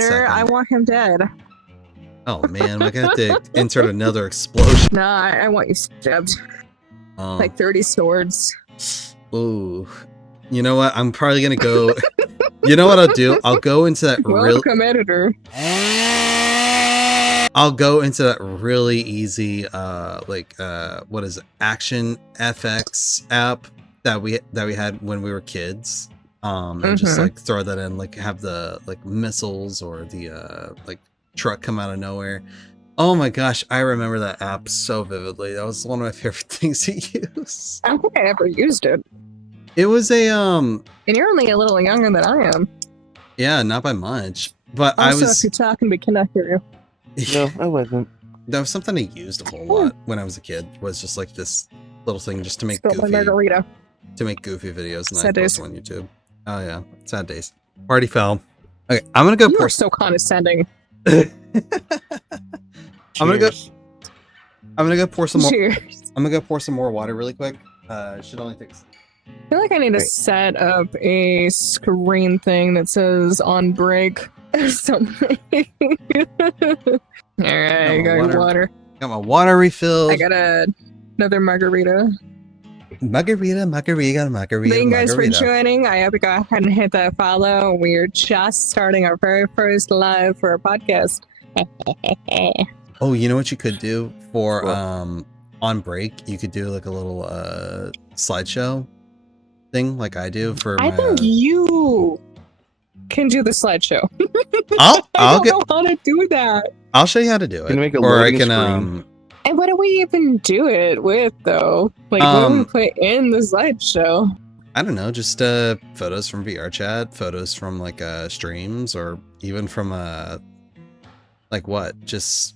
editor. I want him dead. Oh man, we're gonna have to insert another explosion. No, I want you stabbed. Like 30 swords. Ooh. You know what? I'm probably gonna go. You know what I'll do? I'll go into that Welcome, editor. I'll go into that really easy, what is it? Action FX app that we had when we were kids. And just like throw that in, like have the like missiles or the like truck come out of nowhere. Oh my gosh, I remember that app so vividly. That was one of my favorite things to use. I don't think I ever used it. It was a And you're only a little younger than I am. Yeah, not by much. But also, I was. If you're talking, we cannot hear you. No, I wasn't. That was something I used a whole lot when I was a kid. Was just like this little thing just to make Spilled my margarita. goofy videos, and Sad I post days. them on YouTube. Oh yeah, sad days. Party foul. Okay, I'm gonna go. You are so condescending. I'm gonna go pour some more. Cheers. I'm gonna go pour some more water really quick. Should only take. I feel like I need to set up a screen thing that says on break or something. Alright, I got your water. Got my water refilled. I got another margarita. Margarita. Thank you guys for joining. I hope you go ahead and hit that follow. We're just starting our very first live for our podcast. Oh, you know what you could do for on break? You could do like a little slideshow thing like I do for I my, think you can do the slideshow. I don't know how to do that. I'll show you how to do it. Can you make a or I loading can screen? And what do we even do it with though? Like what do we put in the slideshow? I don't know, just photos from VR chat, photos from like streams, or even from like what? Just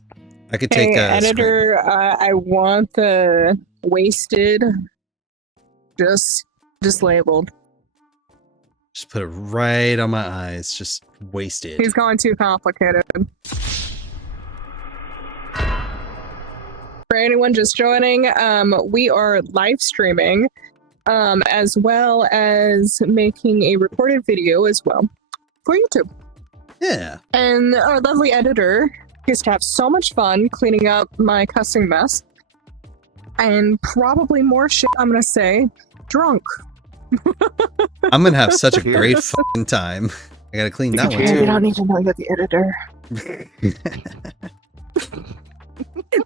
I could take a editor. I want the wasted just labeled. Just put it right on my eyes. Just wasted. He's going too complicated. For anyone just joining, we are live streaming, as well as making a recorded video as well for YouTube. Yeah. And our lovely editor gets to have so much fun cleaning up my cussing mess. And probably more shit, I'm gonna say, drunk. I'm gonna have such a great fucking time. I gotta clean that one You too. don't even know you're the editor.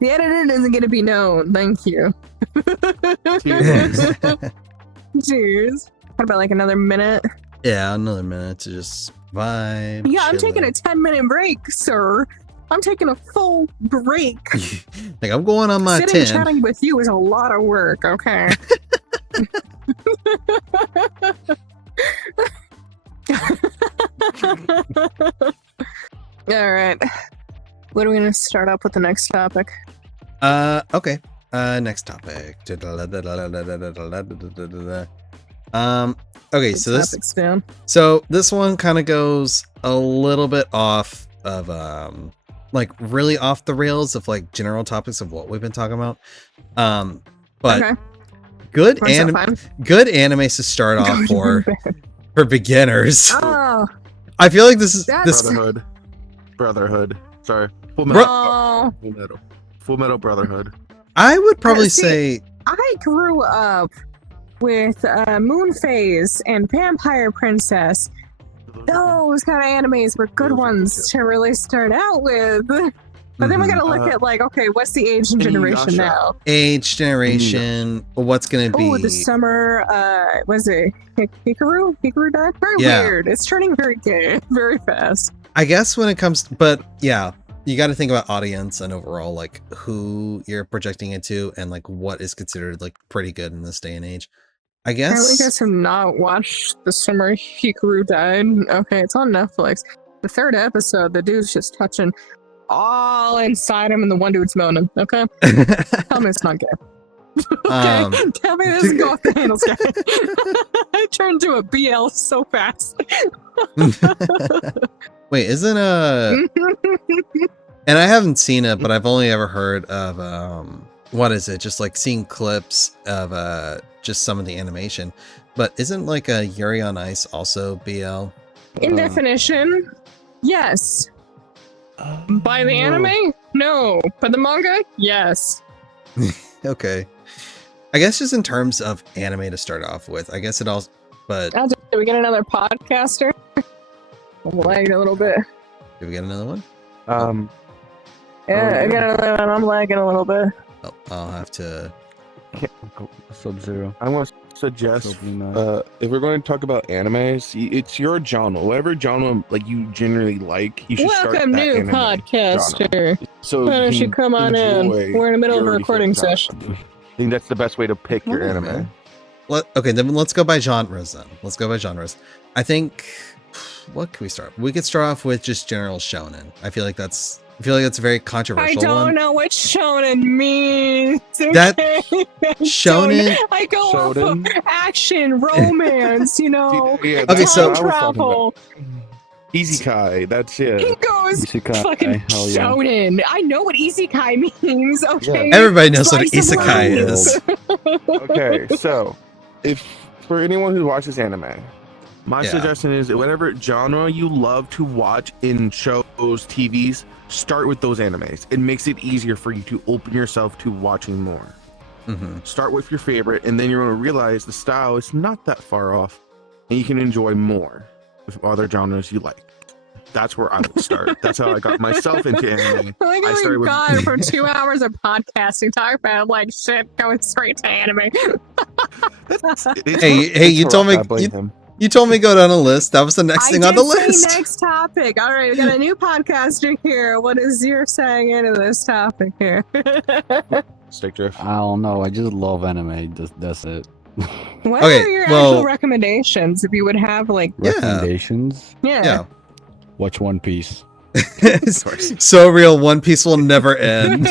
The editor isn't gonna be known. Thank you. Cheers. Cheers. What about like another minute? Yeah, another minute to just vibe. Yeah, I'm taking a 10-minute break, sir. I'm taking a full break. Like I'm going on my Sitting 10. chatting with you is a lot of work, okay? Alright. What are we gonna start up with the next topic? Okay. Next topic. Okay, so so this one kind of goes a little bit off of like really off the rails of like general topics of what we've been talking about. But okay. good anime to start off for beginners. Oh, I feel like this is Brotherhood. Sorry. Full Metal Brotherhood. I would probably say I grew up with Moon Phase and Vampire Princess. Those kind of animes were good ones to really start out with. But then we gotta look at like, okay, what's the age and generation now? Age, generation, what's gonna be? Oh, the summer, was it Hikaru? Hikaru died? Very weird. It's turning very gay, very fast. I guess when it comes, but yeah, you got to think about audience and overall, like who you're projecting it to and like what is considered like pretty good in this day and age. I guess. Apparently you guys have not watched the summer Hikaru died. Okay, it's on Netflix. The third episode, the dude's just touching all inside him and the one dude's moaning. Okay? Tell me it's not gay. Okay? Tell me this is go off the handles, guy. I turned to a BL so fast. Wait, isn't and I haven't seen it, but I've only ever heard of what is it? Just like seeing clips of just some of the animation. But isn't like a Yuri on Ice also BL? In definition, Yes. By the anime? No. By the manga? Yes. Okay. I guess just in terms of anime to start off with, I guess it all. But Did we get another podcaster? I'm lagging a little bit. did we get another one? Yeah, I got another one. I'm lagging a little bit. Oh, I'll have to. Sub-Zero. I want to suggest Probably not. if we're going to talk about animes, it's your genre. Whatever genre like you generally like, you should start Welcome, that new anime podcaster. So Why don't you can come on in? enjoy We're in the middle of a your recording genre. session. I think that's the best way to pick your Oh, anime. man. Okay, then let's go by genres then. Let's go by genres. I think, what can we start? We could start off with just general shonen. I feel like that's a very I controversial don't one. know what shonen means. That- okay? Shonen- I go off of Shonen? action, romance, you know, Yeah, Okay, that's so- what I time was talking travel. about. Isekai, that's He it. goes Isekai, fucking hell yeah. shonen. I know what isekai means, okay? Everybody knows what an Slice of isekai life. is. Okay, so if for anyone who watches anime, my Yeah. suggestion is whatever genre you love to watch in shows, TVs, start with those animes. It makes it easier for you to open yourself to watching more. Mhm. Start with your favorite, and then you're going to realize the style is not that far off, and you can enjoy more with other genres you like. That's where I would start. That's how I got myself into anime. I like I how started we've with- gone for 2 hours of podcasting, talking about like shit, going straight to anime. Hey, you told me you told me go down a list. That was the next thing on the list. Next topic. All right, we got a new podcaster here. What is your saying into this topic here? Stick drift. I don't know. I just love anime. That's it. What Okay, are your well- actual recommendations? If you would have like, Yeah. Recommendations? Yeah. Watch One Piece. So real, One Piece will never end.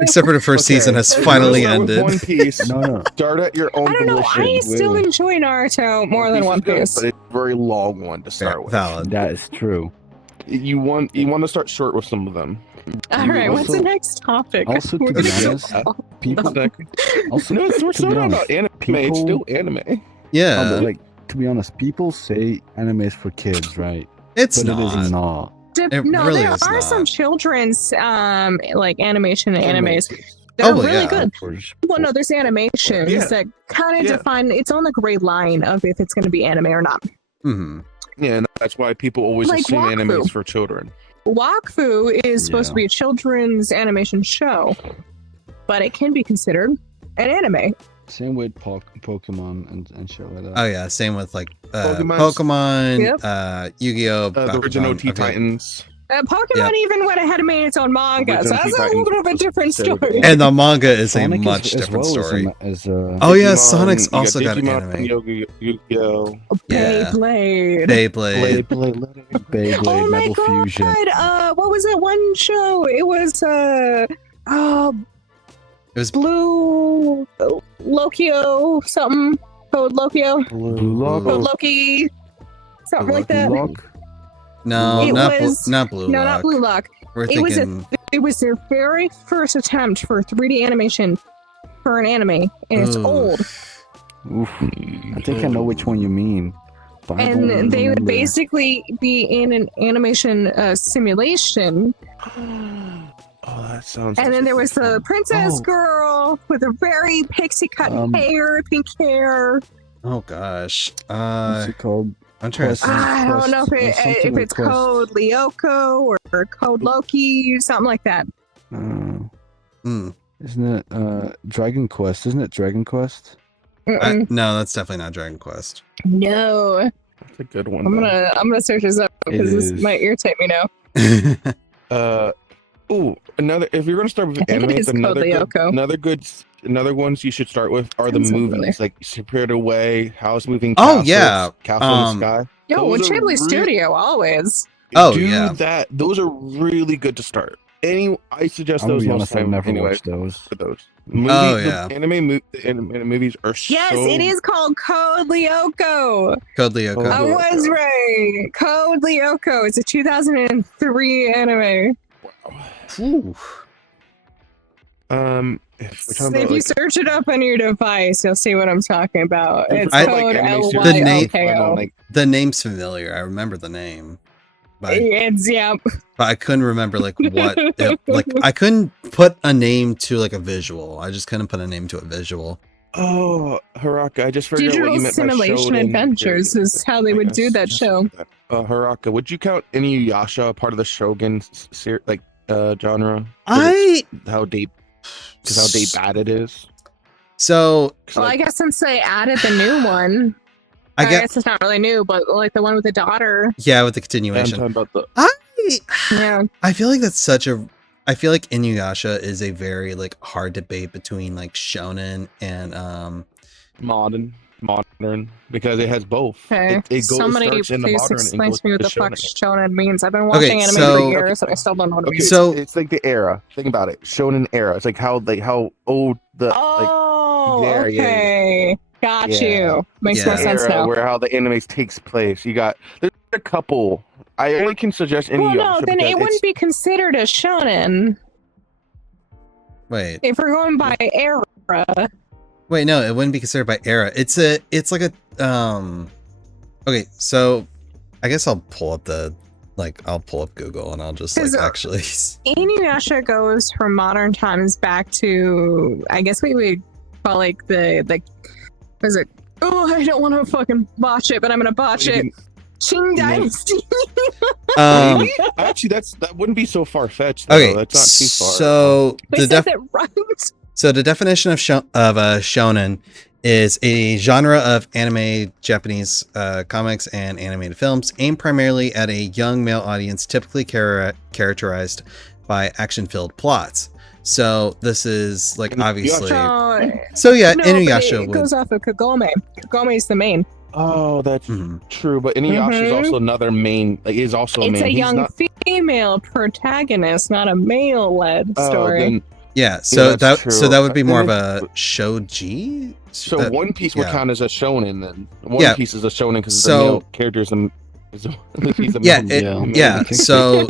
Except for the first Okay, season has so finally start with ended. One Piece. No. Start at your own I don't know. I volition. still enjoy Naruto more than One is good, Piece. but it's a very long one to start with. Valid. That is true. You want to start short with some of them. All right, what's Also- the next topic? Also, to We're be gonna go honest, off. people. Also, No, we're to still be not honest, about anime. It's people- still anime. Oh, Yeah, but, like, to be honest, people say anime is for kids, right? it's But it is not. not. It No, really there is are some not. children's like animation animes that Oh, are well, really yeah. good. For- Well, no, there's animations Yeah. that kind of Yeah. define. It's on the gray line of if it's going to be anime or not. Hmm. Yeah, and that's why people always Like assume anime Wakfu. is for children. Wakfu is supposed to Yeah. be a children's animation show, but it can be considered an anime. Same with Pokemon and shit like that. Oh yeah, same with like Pokemon. Pokemon, Yu-Gi-Oh, The original Bakugan. Teen Okay. Titans. Pokemon Yeah. even went ahead and made its own manga, so Original that's a Teen little bit of a different Titans. story. And the manga is Sonic a much as different well story. As Oh yeah, Digimon, Sonic's you got also got an Digimon, anime. Yu-Gi-Oh. Yeah. Beyblade. Beyblade. Beyblade, Oh my Metal Fusion. god! What was that one show? It was It was Blue Lokio something. Code Lokio. Blue Lock. Code Loki. Something like that. Lock. no, It not was- not Blue No, Lock. not Blue Lock. We're It was a- thinking. It was their very first attempt for 3D animation for an anime, and it's Ooh. old. Oof. I think I know which one you mean. But I don't And they would remember. basically be in an animation simulation. Oh, that sounds. And then there was the princess Oh. girl with a very pixie cut hair, pink hair. Oh gosh. What's it called? I'm trying to. Quest. think. I don't know Quest, if something if like it's Quest. code Lyoko or code Loki, something like that. Hmm. Isn't it Dragon Quest? Isn't it Dragon Quest? Mm-mm. No, that's definitely not Dragon Quest. No, That's a good one. I'm though. gonna search this up because It this is. might irritate me now. Another. If you're gonna start with I think it anime, is called Lyoko. another ones you should start with are the Sounds so movies, like Spirited Away, House Moving Oh, Castle, yeah. Castle in the Sky. Yo, Those are Ghibli really- Studio always. Oh, Do yeah. that. Those are really good to start. I suggest I'm gonna those be most honest, I've time never anyway. watched those. For those. Oh, The yeah. anime movies are Yes, so. it is called Code Lyoko. Code Lyoko. I was right. Code Lyoko. It's a 2003 anime. Ooh. If we're talking If about, you like, search it up on your device, you'll see what I'm talking about. It's I- code anime series, The name- LYOKO. like, The name's familiar. I remember the name. Yeah. But I couldn't remember like what like I couldn't put a name to like a visual. I just couldn't put a name to a visual. Oh, Haraka, I just forgot what Digital you meant by Simulation shonen. Adventures is how they would do that show. Haraka, would you count Inuyasha part of the Shogun genre? How deep bad it is. So Well, I guess since they added the new one, I guess it's not really new, but like the one with the daughter. Yeah, with the continuation. I'm talking about the. Yeah. I feel like that's such a. I feel like Inuyasha is a very like hard debate between like shonen and modern because it has both. Okay. Somebody starts in the please modern explain and to me what the goes to fuck shonen. shonen means. I've been watching anime for years and I still don't know what it means. So it's like the era. Think about it. Shonen era. It's like how old the okay. Got you. Makes more sense now. Where how the animes takes place. There's a couple. I only can suggest Inuyasha. Well, no, then it wouldn't be considered a shonen. Wait. If we're going by era. Wait, no, it wouldn't be considered by era. It's like a okay, so I guess I'll pull up Google and I'll just like actually Inuyasha goes from modern times back to I guess we would call like the what is it? Oh, I don't want to fucking botch it, but I'm gonna botch it. Qing Dynasty. Actually, that wouldn't be so far fetched. Okay, that's not too far. So right. So the definition of shonen is a genre of anime, Japanese comics, and animated films aimed primarily at a young male audience, typically characterized by action-filled plots. So this is like obviously. So yeah, Inuyasha it goes off of Kagome. Kagome is the main. Oh, that's true. But Inuyasha is also another main. It's a young female protagonist, not a male-led story. Yeah, so that would be more of a shoji. So One Piece would count as a shonen then. One Piece is a shonen because the male characters. So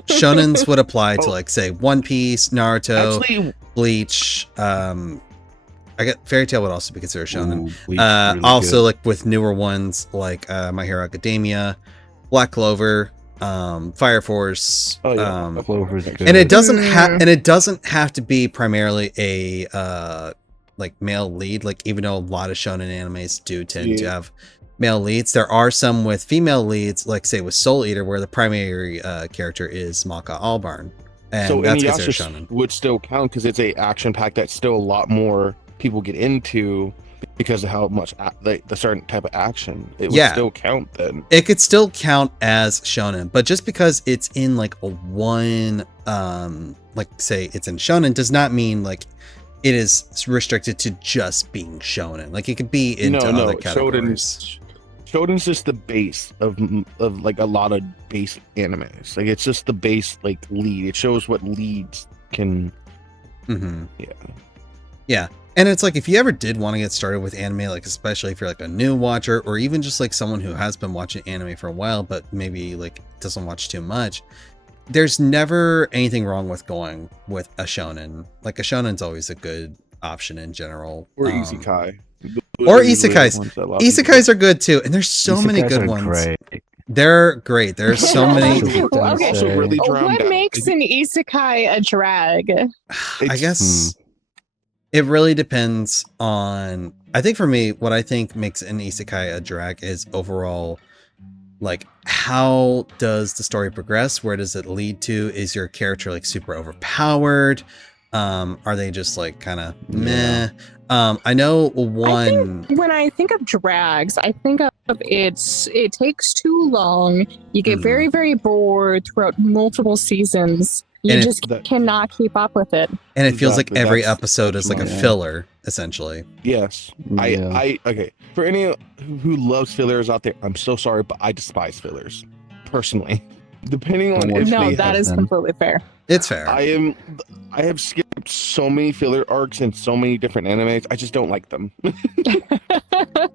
shonens would apply to like say One Piece, Naruto, Bleach. I get Fairy Tail would also be considered shonen. Really also good. Like with newer ones like My Hero Academia, Black Clover. Fire Force, and it doesn't have to be primarily a like male lead. Like even though a lot of shonen animes do tend to have male leads, there are some with female leads, like say with Soul Eater, where the primary character is Maka Albarn, and so that's considered shonen. Would still count because it's a action pack that still a lot more people get into. Because of how much the certain type of action, it would still count then. It could still count as shonen, but just because it's in like a one, like say it's in shonen, does not mean like it is restricted to just being shonen. Like it could be into other categories. Shoden's just the base of like a lot of base animes. Like it's just the base like lead. It shows what leads can. Yeah. And it's like, if you ever did want to get started with anime, like especially if you're like a new watcher or even just like someone who has been watching anime for a while, but maybe like doesn't watch too much, there's never anything wrong with going with a shonen. Like a shonen's always a good option in general. Or isekai. Or isekais. Isekais are good too. And there's so many good ones. Great. They're great. There's so many. Also really what makes an isekai a drag? I guess... It really depends on, I think for me, what I think makes an isekai a drag is overall, like, how does the story progress? Where does it lead to? Is your character like super overpowered? Are they just like kind of meh? I know one. When I think of drags, I think of it takes too long. You get very, very bored throughout multiple seasons. You just cannot keep up with it. And it feels like every episode is like a filler, essentially. Yes. I okay. For any who loves fillers out there, I'm so sorry, but I despise fillers. Personally. Depending on if no, that is completely fair. It's fair. I have skipped so many filler arcs in so many different animes. I just don't like them.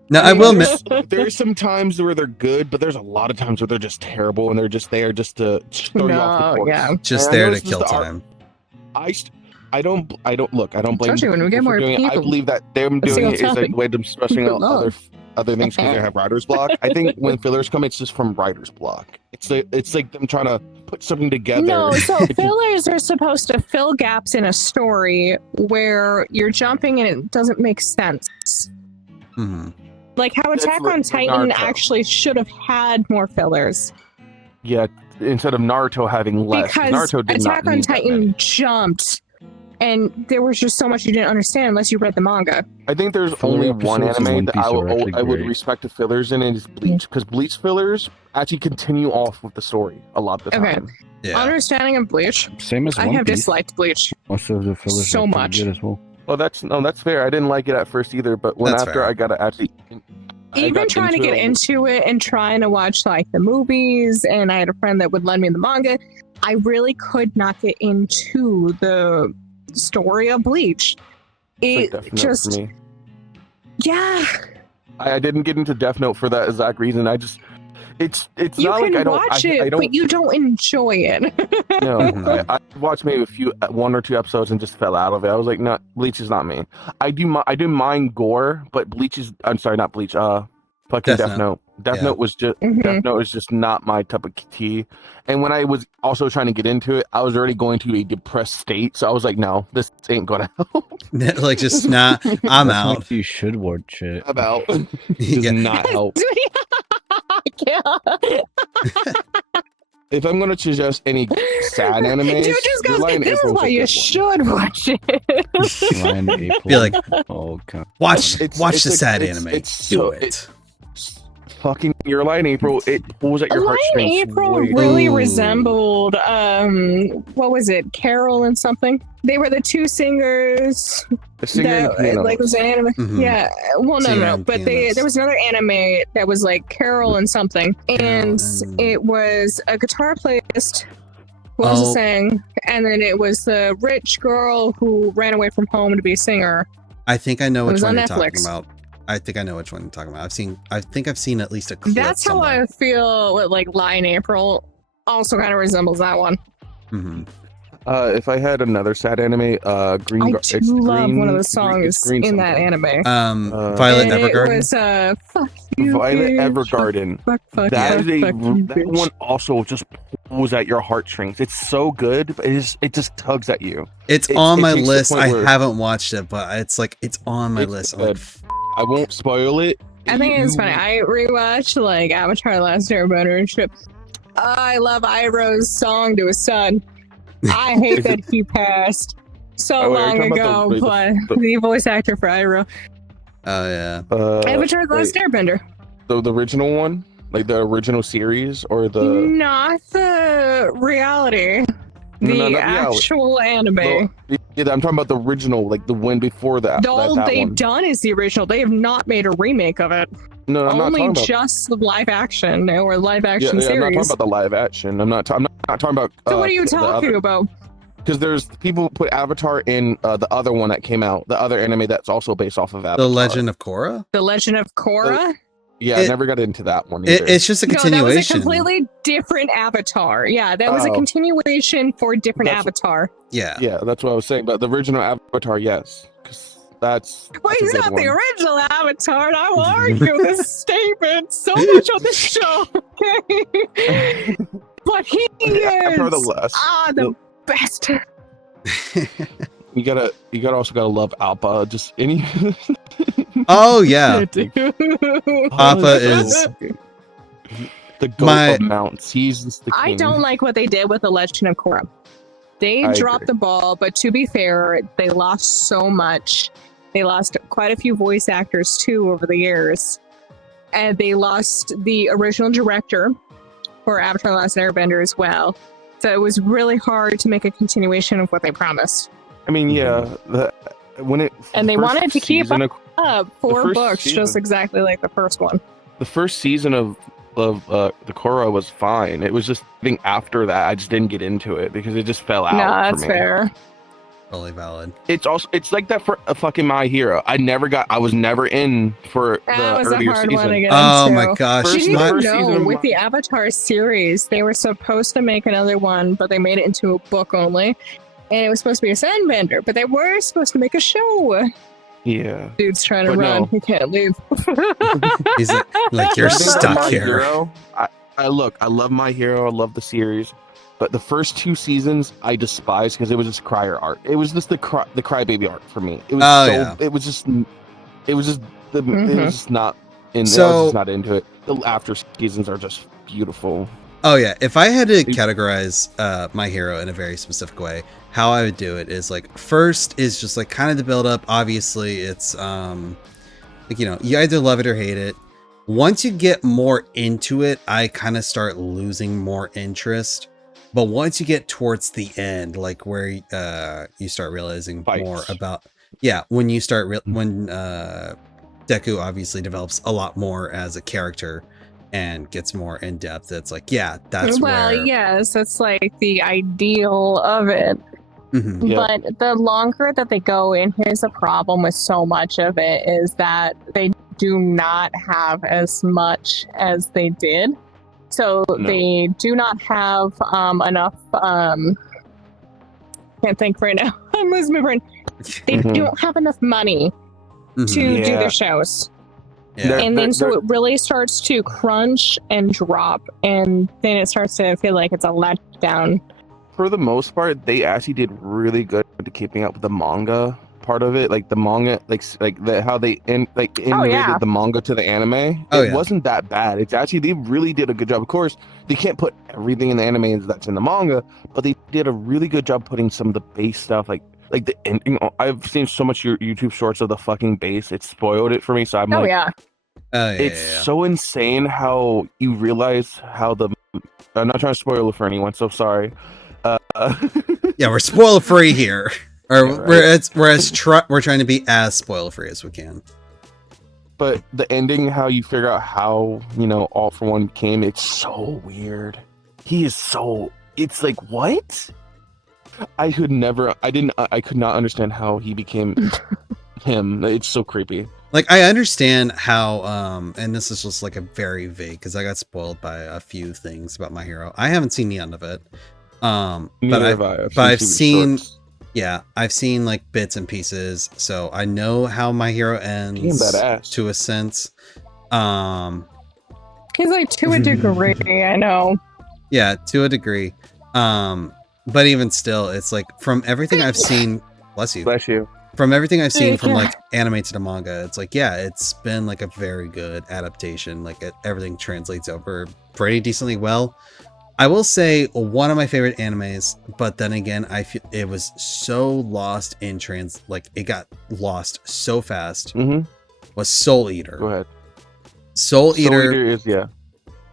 No, I will admit there's some times where they're good, but there's a lot of times where they're just terrible and they're just there just to throw you off the course. Yeah. Just there to kill time. I don't blame Especially when we get more people. I believe that them doing it is a way of stressing out other things because they have writer's block. I think when fillers come, it's just from writer's block. It's like them trying to put something together. No, so fillers are supposed to fill gaps in a story where you're jumping and it doesn't make sense. Mm-hmm. Like how Attack on Titan actually should have had more fillers. Yeah, instead of Naruto having less. Because Naruto did Attack not on need that Titan many. jumped, and there was just so much you didn't understand unless you read the manga. I think there's Filler only one episodes in anime One that Piece I are actually would great. respect the fillers in, and it's Bleach, because Bleach fillers actually continue off with the story a lot of the Okay. time. Yeah. Understanding of Bleach, Same as I One have Piece. disliked Bleach. Most of the fillers so are pretty much. good as well. Well, that's fair. I didn't like it at first either, but when That's after fair. I got to actually. I Even got trying to get it, into it and trying to watch like the movies, and I had a friend that would lend me the manga, I really could not get into the story of Bleach. it's It like Death Note just, for me. yeah, I didn't get into Death Note for that exact reason. It's you not can like I don't watch I it, don't but you don't enjoy it. no. Mhm. I watched maybe one or two episodes and just fell out of it. I was like, no, Bleach is not me. I do mind gore, but Bleach is. I'm sorry, not Bleach. Fucking Death Death Note. Death Yeah. Note was just Mhm. Death Note is just not my cup of tea. And when I was also trying to get into it, I was already going to a depressed state. So I was like, no, this ain't gonna help. Like just not. I'm That's out. like you should watch it. About does Yeah. not help. Yeah. If I'm gonna suggest any sad animes, Dude just Your goes, Lie in this is April's a why you good one. should watch it. Ryan April. Be like, oh god. watch It's- watch it's the like- sad it's- anime. it's Do so- it. Fucking Your Lie in April, it pulls at your Lion heartstrings. April way- really Ooh. resembled what was it, Carol and something? They were the two singers The singer and the that piano. like was an anime. Mhm. Yeah, well, no, Singer no, and but pianist. there was another anime that was like Carol and something, and and- it was a guitar playist who also Oh. sang, and then it was the rich girl who ran away from home to be a singer. I think I know It which was one on you're talking Netflix. about. I think I know which one you're talking about. I think I've seen at least a clip That's how somewhere. I feel with like Lion April. Also kind of resembles that one. Mhm. If I had another sad anime, Green. I Gar- do it's love Green- one of the it's songs Green in that something. anime. Violet And Evergarden. It was fuck you, Violet bitch. Evergarden. Fuck, That is fuck you, that bitch. one also just pulls at your heartstrings. It's so good, but it just tugs at you. It's it- on it my takes the list. point I where- haven't watched it, but it's like it's on my It's list. I'm like, good. I won't spoil it. I think it's You- funny. I rewatched like Avatar: The Last Airbender and shit. I love Iroh's song to his son. I hate Is that he passed so Oh, wait, are you long talking ago, about but the- the voice actor for Iroh. oh yeah. Avatar: The Last wait, Airbender. the original one, like the original series, or the Not the reality. No, The not reality. actual anime. yeah, I'm talking about the original, like the one before that. All that they've one. done is the original. They have not made a remake of it. No, I'm not Only talking about. just the live action or live Yeah, action I'm not talking series. about the live action. I'm not talking about. So what are you talking about? Because there's people who put Avatar in the other one that came out, the other anime that's also based off of Avatar. The Legend of Korra. The Legend of Korra? Yeah, It- I never got into that one either. It's just a No, that was a continuation. completely different Avatar. Yeah, that was a Oh. continuation for a different That's- Avatar. Yeah. Yeah, that's what I was saying. But the original Avatar, yes, because that's. Well, that's a he's good not one. the original Avatar, and I will argue this statement so much on this show, okay? But he Avatar the is last. the best. You gotta also gotta love Appa. Just any. Oh yeah. Dude. Appa is the goat My- of mounts. He's just the king. I don't like what they did with the Legend of Korra. They I dropped agree. the ball, but to be fair, they lost so much. They lost quite a few voice actors too over the years. And they lost the original director for Avatar: The Last Airbender as well. So it was really hard to make a continuation of what they promised. I mean, yeah. When it And they first wanted to keep season up 4 first books, just season. exactly like the first one. the first season of the Korra was fine. It was just I think after that I just didn't get into it because it just fell out. No, for that's me. fair. totally valid. It's like that for a fucking My Hero. I was never in for That the was a earlier hard one season. to get Oh into. my gosh. First- Did you my- first know season of with my- the Avatar series, they were supposed to make another one, but they made it into a book only. And it was supposed to be a Sandbender, but they were supposed to make a show. Yeah. Dude's trying to But run. no. He can't leave. He's like you're Everything about stuck My here. Hero, I love My Hero. I love the series, but the first 2 seasons I despise because it was just crier art. It was just the crybaby art for me. It was it was just it was just not I was just not into it. The after seasons are just beautiful. Oh yeah, if I had to categorize My Hero in a very specific way, how I would do it is like first is just like kind of the build up. Obviously, it's like, you know, you either love it or hate it. Once you get more into it, I kind of start losing more interest. But once you get towards the end, like where you start realizing more about, when you start when Deku obviously develops a lot more as a character and gets more in depth, it's like, that's well, where... yes, it's like the ideal of it. Mm-hmm. But the longer that they go in, here's the problem with so much of it is that they do not have as much as they did. So they do not have enough. Can't think right now. I'm losing my brain. They don't have enough money to do their shows. Yeah. And then so it really starts to crunch and drop, and then it starts to feel like it's a letdown. For the most part, they actually did really good at keeping up with the manga part of it. Like the manga, how they integrated the manga to the anime. It wasn't that bad. It's actually, they really did a good job. Of course, they can't put everything in the anime that's in the manga, but they did a really good job putting some of the base stuff, like the ending. I've seen so much YouTube shorts of the fucking base. It spoiled it for me. So I'm it's so insane how you realize how the. I'm not trying to spoil it for anyone, so sorry. We're spoiler free here, or we're trying to be as spoiler free as we can. But the ending, how you figure out how All for One came, it's so weird. It's like, what? I could not understand how he became him. It's so creepy. Like, I understand how, and this is just like a very vague, because I got spoiled by a few things about My Hero. I haven't seen the end of it. I've seen like bits and pieces, so I know how My Hero ends to a sense. He's like, to a degree, I know. Yeah, to a degree. But even still, it's like, from everything I've seen, bless you. From everything I've seen from like anime to the manga, it's like, it's been like a very good adaptation. Like everything translates over pretty decently well. I will say one of my favorite animes, but then again, I feel it was so lost in it got lost so fast. Was Soul Eater. Go ahead. Soul Eater is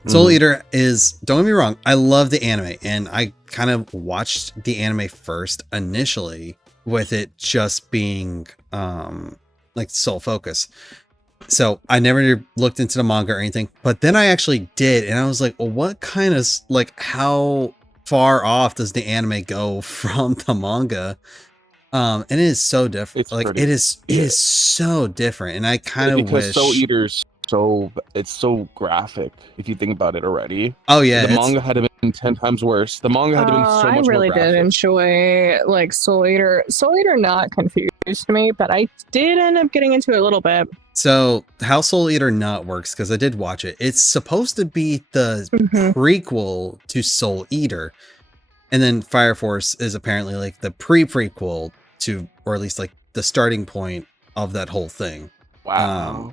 Soul Eater is, don't get me wrong, I love the anime, and I kind of watched the anime first initially, with it just being like sole focus. So I never looked into the manga or anything, but then I actually did, and I was like, well, what kind of, like, how far off does the anime go from the manga? And it is so different. It is so different, and I kind of wish Soul Eater's it's so graphic if you think about it already. Oh yeah, the manga had been 10 times worse. The manga had been so much more graphic. I really did enjoy like Soul Eater. Soul Eater not confused me, but I did end up getting into it a little bit. So how Soul Eater not works, because I did watch it. It's supposed to be the prequel to Soul Eater, and then Fire Force is apparently like the pre-prequel to, or at least like the starting point of that whole thing. Wow.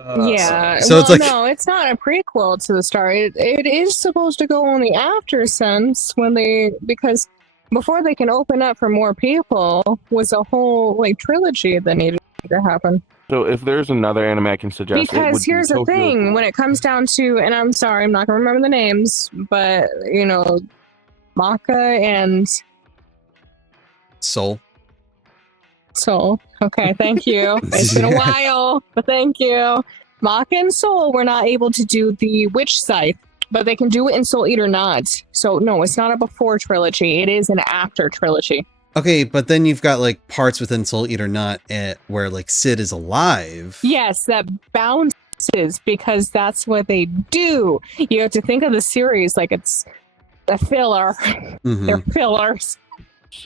So it's like, no, it's not a prequel to the story. It is supposed to go on the after sense because before they can open up for more people was a whole like trilogy that needed to happen. So if there's another anime I can suggest, because here's the thing, when it comes down to, and I'm sorry, I'm not gonna remember the names, but Maka and Soul. Okay, thank you. It's been a while, but thank you. Maka and Soul were not able to do the Witch Scythe, but they can do it in Soul Eater not. So no, it's not a before trilogy. It is an after trilogy. Okay, but then you've got like parts within Soul Eater not where like Sid is alive. Yes, that bounces because that's what they do. You have to think of the series like it's a filler. They're fillers.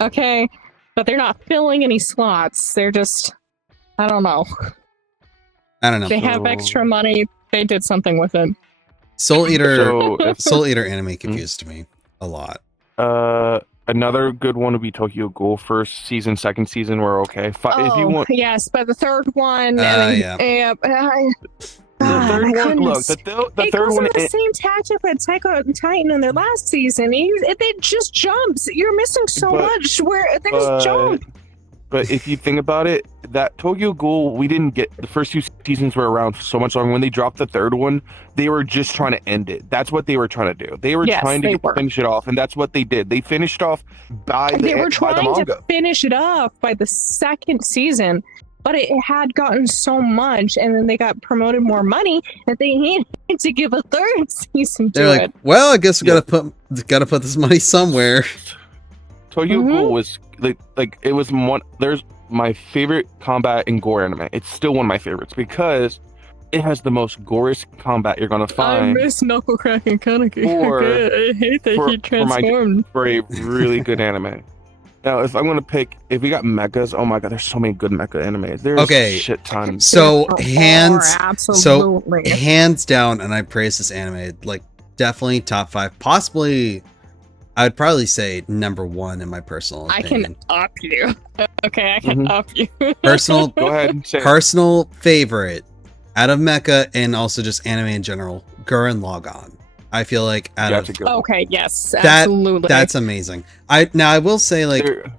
Okay. But they're not filling any slots. They're just, I don't know. They have extra money. They did something with it. Soul Eater anime confused me a lot. Another good one would be Tokyo Ghoul. First season, second season were okay. If you want, yes, but the third one, the third one. Look, the third one. The same tactic at Taiko and Titan in their last season. They just jumped. You're missing so much. Where they just jump. But if you think about it, that Tokyo Ghoul, we didn't get the first two seasons were around so much longer. When they dropped the third one, they were just trying to end it. That's what they were trying to do. They were trying to finish it off, and that's what they did. They finished off by the manga. To finish it off by the second season, but it had gotten so much, and then they got promoted more money that they needed to give a third season to They're like, well, I guess we gotta put this money somewhere. Tokyo Ghoul was like it was one. There's my favorite combat in gore anime. It's still one of my favorites because it has the most goriest combat you're gonna find. I miss Knuckle Cracking Kaneki. I hate that he transformed. For a really good anime. Now, if I'm gonna pick, if we got mechas, oh my god, there's so many good mecha animes. There's a shit ton. So hands down, and I praise this anime. Like definitely top 5, possibly. I would probably say number 1 in my personal opinion. I can up you. Okay, I can up you. Personal, go ahead. Personal favorite out of mecha and also just anime in general, Gurren Lagann. I feel like yes, absolutely. That's amazing. I will say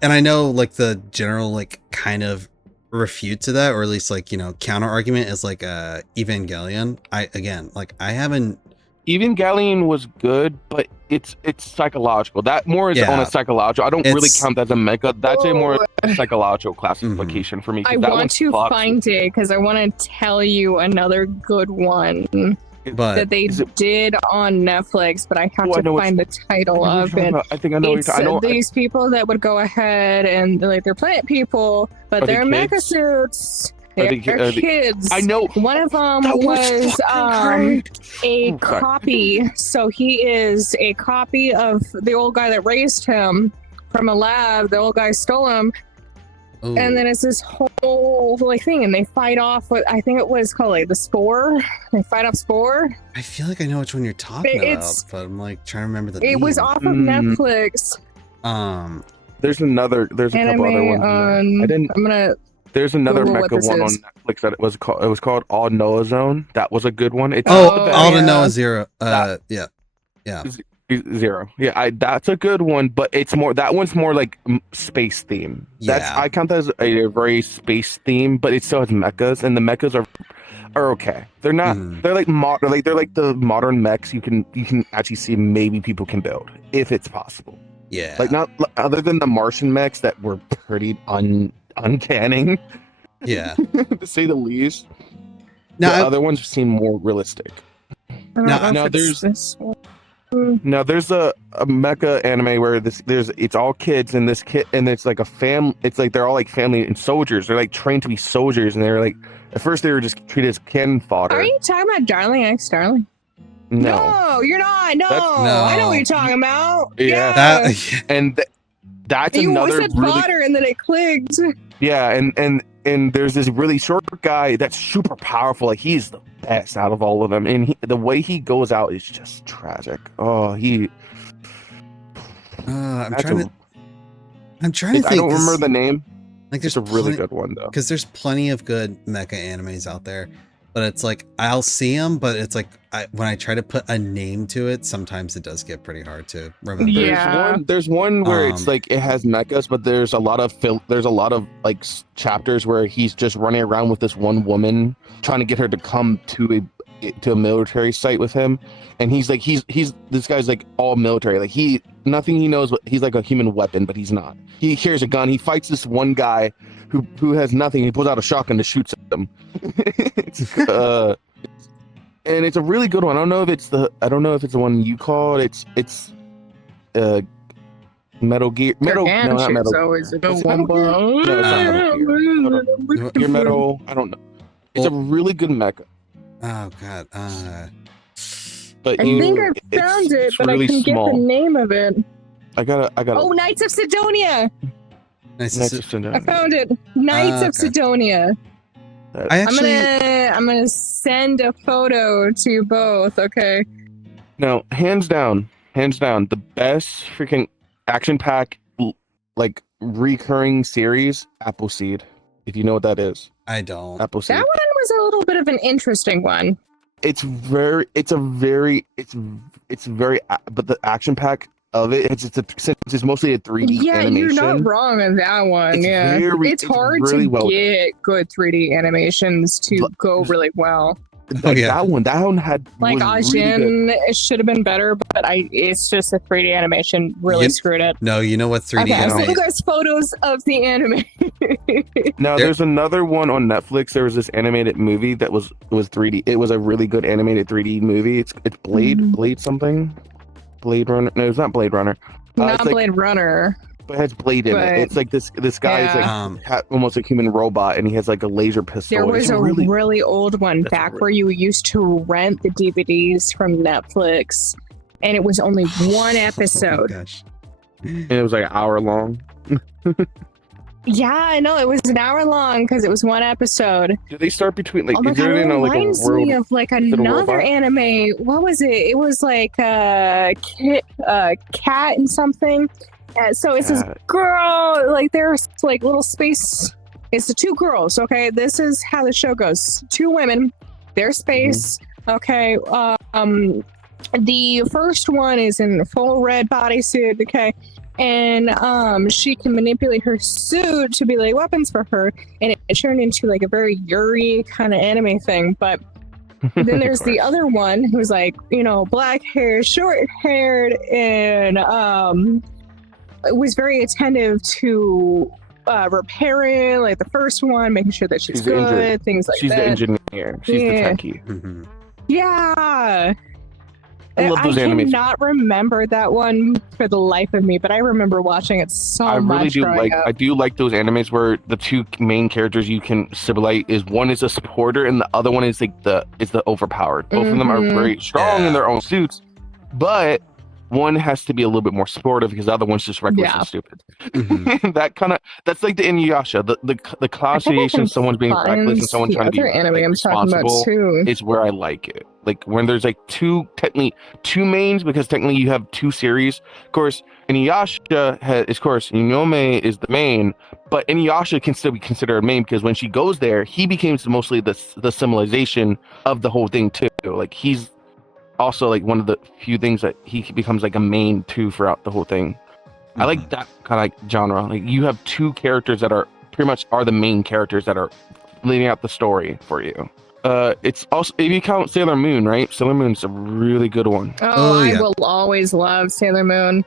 and I know like the general like kind of refute to that, or at least like counter argument is like Evangelion. I haven't. Evangelion was good, but it's psychological. That more is on a psychological. I don't really count that as a mecha. That's a more psychological classification for me. I want to find it because I want to tell you another good one that they did on Netflix, but I have to find the title of it. I think I know. It's these people that would go ahead and they're plant people, but they're mecha suits. They're kids. I know. One of them was a copy. So he is a copy of the old guy that raised him from a lab. The old guy stole him. Ooh. And then it's this whole thing, and they fight off what I think it was called the Spore. They fight off Spore. I feel like I know which one you're talking about, but I'm like trying to remember the name. It was off of Netflix. There's a couple other ones. There's another mecha one on Netflix that it was called All Noah Zone. That was a good one. All to Noah Zero. Yeah. Zero. Yeah, that's a good one, but it's more. That one's more like space theme. I count that as a very space theme, but it still has mechas, and the mechas are okay. They're not. They're like they're like the modern mechs you can actually see maybe people can build if it's possible. Yeah. Like not other than the Martian mechs that were pretty uncanny. Yeah. To say the least. Now the other ones seem more realistic. Now there's a mecha anime where it's all kids and it's like it's like they're all like family and soldiers. They're like trained to be soldiers, and they're like at first they were just treated as cannon fodder. Are you talking about Darling X Darling? No, you're not. No, I know what you're talking about. Yeah, that's another said fodder, and then it clicked. Yeah, and there's this really short guy that's super powerful. Like he's the best out of all of them, and the way he goes out is just tragic. Oh, I'm trying to think. I don't remember the name. Like there's a really good one though, because there's plenty of good mecha animes out there. But it's like I'll see them, but it's like when I try to put a name to it, sometimes it does get pretty hard to remember. Yeah. There's one where it's like it has mechas, but there's a lot of like chapters where he's just running around with this one woman, trying to get her to come to a military site with him, and he's this guy's like all military, like nothing he knows, but he's like a human weapon, but he's not. He hears a gun, he fights this one guy who has nothing. He pulls out a shotgun to shoot them. And it's a really good one. I don't know if it's the one you called. It's Metal Gear. No, not Metal Gear. Always a good one, bro. No, it's not Metal Gear. Gear Metal. I don't know. It's a really good mecha. Oh god. But I think I found it, but really I couldn't get the name of it. I gotta. Oh, Knights of Sidonia. Knights of Sidonia. I found it. Knights of Sidonia. I'm gonna send a photo to you both. Okay. No, hands down, the best freaking action pack like recurring series, Appleseed. If you know what that is. I don't. Appleseed. That one was a little bit of an interesting one. It's very, but the action pack of it, since it's mostly a 3D animation. You're not wrong on that one. It's hard really to get good 3D animations to go really well. That one had like Ajin. It should have been better, but it's just the 3D animation really screwed it. No, you know what 3D animation? So there's photos of the anime. Now there's another one on Netflix. There was this animated movie that was 3D. It was a really good animated 3D movie. It's Blade something. Blade Runner. No, it's not Blade Runner. Not Blade Runner. But it has Blade in it. It's like this guy's like almost a human robot, and he has like a laser pistol. There was a really old one back where you used to rent the DVDs from Netflix, and it was only one episode. Oh my gosh. And it was like an hour long. Yeah, I know it was an hour long because it was one episode. Did they start between like? Oh my God, it reminds me of like another anime. What was it? It was like a cat and something. So it's this girl, like there's like little space. It's the two girls, okay? This is how the show goes. Two women, their space, okay? The first one is in a full red bodysuit, okay? And she can manipulate her suit to be like weapons for her, and it turned into like a very Yuri kind of anime thing. But then there's the other one who's like, black hair, short haired, and was very attentive to repairing, like the first one, making sure that she's good, injured. Things like that. She's the engineer. She's the techie. Mm-hmm. Yeah. I love those animes. I cannot remember that one for the life of me, but I remember watching it so much. I do like those animes where the two main characters you can simulate is one is a supporter and the other one is like the overpowered. Both of them are very strong in their own suits, but one has to be a little bit more supportive because the other one's just reckless and stupid. Mm-hmm. That's like the Inuyasha, the classification, someone's being reckless and someone trying to be responsible is where I like it. Like when there's like two mains, because technically you have two series. Of course, Inuyasha is, of course, Inome is the main, but Inuyasha can still be considered a main because when she goes there, he becomes mostly the symbolization of the whole thing too. Like he's also like one of the few things that he becomes like a main too throughout the whole thing. I like that kind of like genre. Like you have two characters that are pretty much the main characters that are leading out the story for you. It's also, if you count Sailor Moon, right? Sailor Moon's a really good one. I will always love Sailor Moon.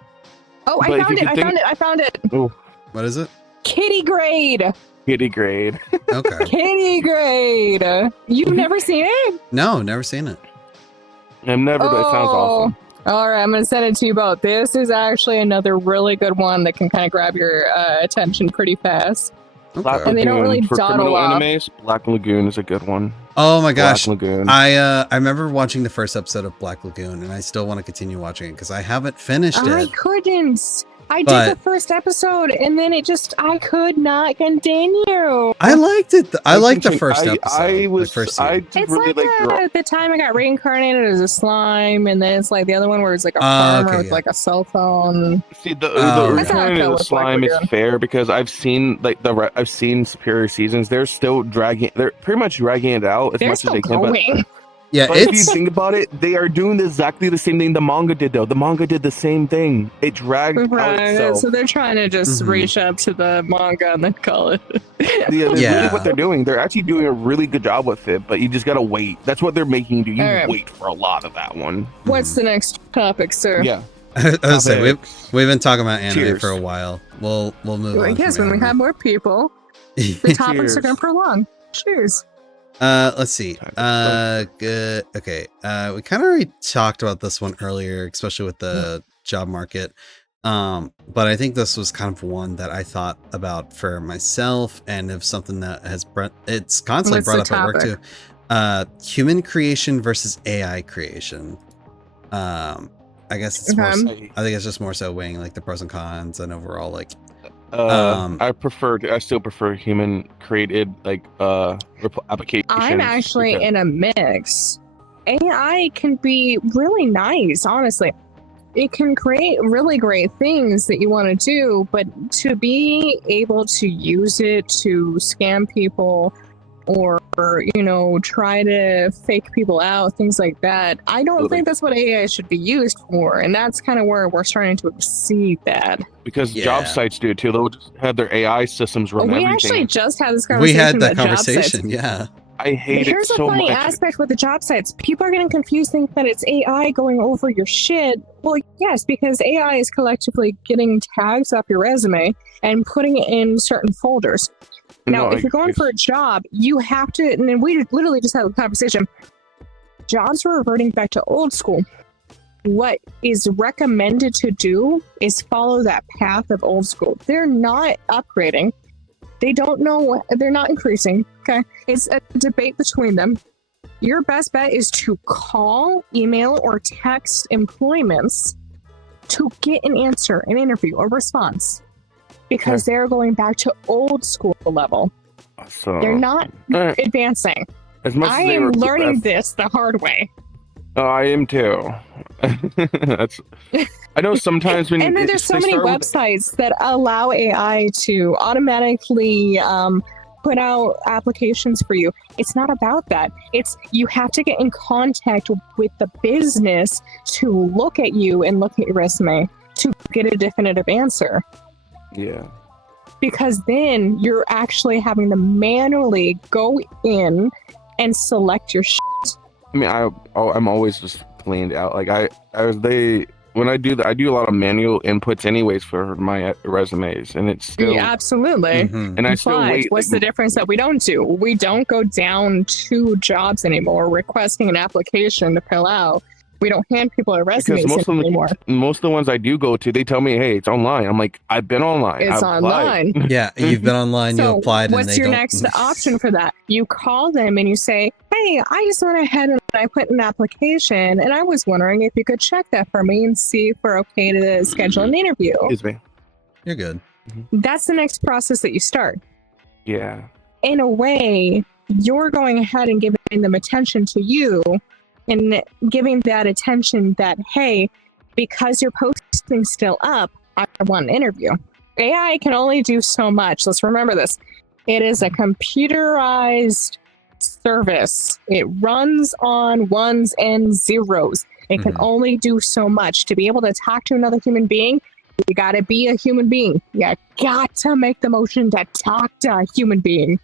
Oh, I found it. Oh, what is it? Kitty Grade. Kitty Grade. Okay. Kitty Grade. You've never seen it? No, never seen it. I've never, but it sounds awesome. All right, I'm going to send it to you both. This is actually another really good one that can kind of grab your attention pretty fast. Okay. And they don't really dawdle off. Animes, Black Lagoon is a good one. Oh my gosh. Black Lagoon. I remember watching the first episode of Black Lagoon, and I still want to continue watching it because I haven't finished it. I couldn't. I did the first episode, and then I could not continue. I liked it. I liked the first episode. It's really like the time I got reincarnated as a slime, and then it's like the other one where it's like a farmer with like a cell phone. See, the reincarnated slime is fair because I've seen I've seen superior seasons. They're pretty much dragging it out as much as they can. But yeah, if you think about it, they are doing exactly the same thing the manga did, though. The manga did the same thing. It dragged out itself. So they're trying to just reach up to the manga and then call it. Really what they're doing. They're actually doing a really good job with it, but you just gotta wait. That's what they're making you do. You wait for a lot of that one. What's the next topic, sir? Yeah. I was say we've been talking about anime for a while. We'll move on. Yes, when we have more people, the topics are gonna prolong. Cheers. Let's see. Good. Okay. We kind of already talked about this one earlier, especially with the job market. But I think this was kind of one that I thought about for myself, and of something that it's constantly brought up at work too. Human creation versus AI creation. I guess it's more. I think it's just more so weighing like the pros and cons and overall like I still prefer human created applications. I'm actually in a mix. AI can be really nice, honestly. It can create really great things that you want to do, but to be able to use it to scam people or, try to fake people out, things like that, I don't think that's what AI should be used for. And that's kind of where we're starting to see that. Because job sites do it too. They'll just have their AI systems run everything. We actually just had this conversation. We had that about conversation, yeah. I hate Here's it so much. Here's a funny aspect with the job sites. People are getting confused, think that it's AI going over your shit. Well, yes, because AI is collectively getting tags off your resume and putting it in certain folders. Now, if you're going for a job, you have to, and then we literally just had a conversation. Jobs are reverting back to old school. What is recommended to do is follow that path of old school. They're not upgrading. They don't know, they're not increasing, okay? It's a debate between them. Your best bet is to call, email, or text employments to get an answer, an interview, a response. Because they're going back to old school level. So they're not advancing. I am learning this the hard way. Oh, I am too. I know sometimes when and then there's so many websites that allow AI to automatically put out applications for you. It's not about that. It's you have to get in contact with the business to look at you and look at your resume to get a definitive answer. Yeah. Because then you're actually having to manually go in and select your shit. I mean, I'm always just planned out. Like when I do that, I do a lot of manual inputs anyways for my resumes, and it's still absolutely. Mm-hmm. And I still wait. What's the difference that we don't do? We don't go down to jobs anymore, requesting an application to fill out. We don't hand people a resume anymore. Most of the ones I do go to, they tell me, "Hey, it's online." I'm like, "I've been online. It's online." Yeah, you've been online. You applied. What's your next option for that? You call them and you say, "Hey, I just went ahead and I put an application, and I was wondering if you could check that for me and see if we're okay to schedule an interview." Excuse me. You're good. That's the next process that you start. Yeah. In a way, you're going ahead and giving them attention to you. And giving that attention that, hey, because your posting's still up, I want an interview. AI can only do so much. Let's remember this. It is a computerized service. It runs on ones and zeros. It can only do so much. To be able to talk to another human being, you got to be a human being. You got to make the motion to talk to a human being.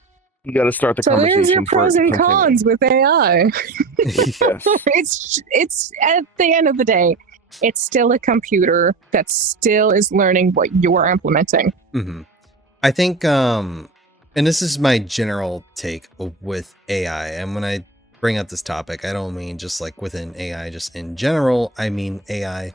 You got to start the conversation. So there's your pros and cons with AI. Yes. It's at the end of the day, it's still a computer that still is learning what you're implementing. Mm-hmm. I think, and this is my general take with AI. And when I bring up this topic, I don't mean just like within AI, just in general. I mean AI,